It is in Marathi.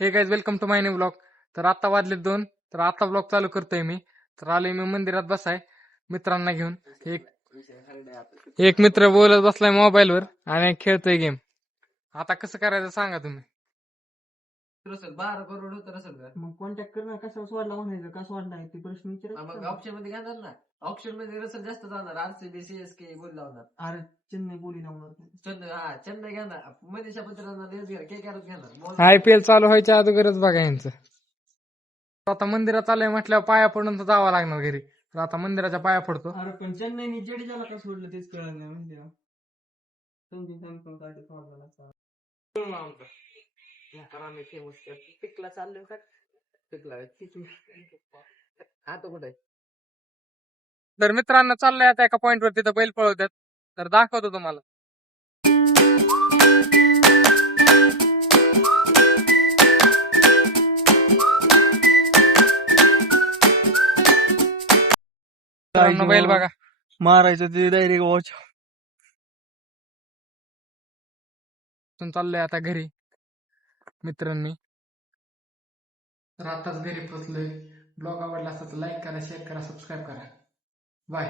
हे guys welcome to my new blog. तर आता वाजले 2. तर आता ब्लॉग चालू करतोय मी. तर आलोय मी मंदिरात बसाय मित्रांना घेऊन. एक मित्र बोलत बसलाय मोबाईलवर आणि एक खेळतोय गेम. आता कसं करायचं सांगा तुम्ही. 12 करोड होत असेल का? मग कॉन्टॅक्ट कर ना, कसा सोडला म्हणायचं, का सोडला आहे ते प्रश्न विचारायचा. मग ऑप्शन मध्ये घेणार ना. ऑप्शन मध्ये रसल जास्त जाणार. आरसीबी सीएसके बोल लावणार. अरे चेन्नई बोली लावणार. चेन्नई घेणार. मनीषा पत्रांना के घेणार. IPL चालू व्हायच्या अगोदरच बघा यांचं. आता मंदिरात आलोय म्हटल्यावर पाया पडून तर जावं लागणार घरी. तर आता मंदिराच्या पाया पडतो. अरे पण चेन्नईने जडेजाला का सोडलं तेच कळलं नाही म्हणजे संजू सॅमसन साठी सोडला. पिकला चाललोय का? पिकला आता कुठे? तर मित्रांनो चाललंय आता एका पॉइंट वर तिथं बैल पळवतात. तर दाखवतो तुम्हाला. मित्रांनो बैल बघा. मारायचं ते डायरेक्ट वॉच. चाललोय आता घरी मित्रांनी. तर आताच घरी पोचलोय. ब्लॉग आवडला असेल तर लाईक करा, शेअर करा, सबस्क्राईब करा. बाय.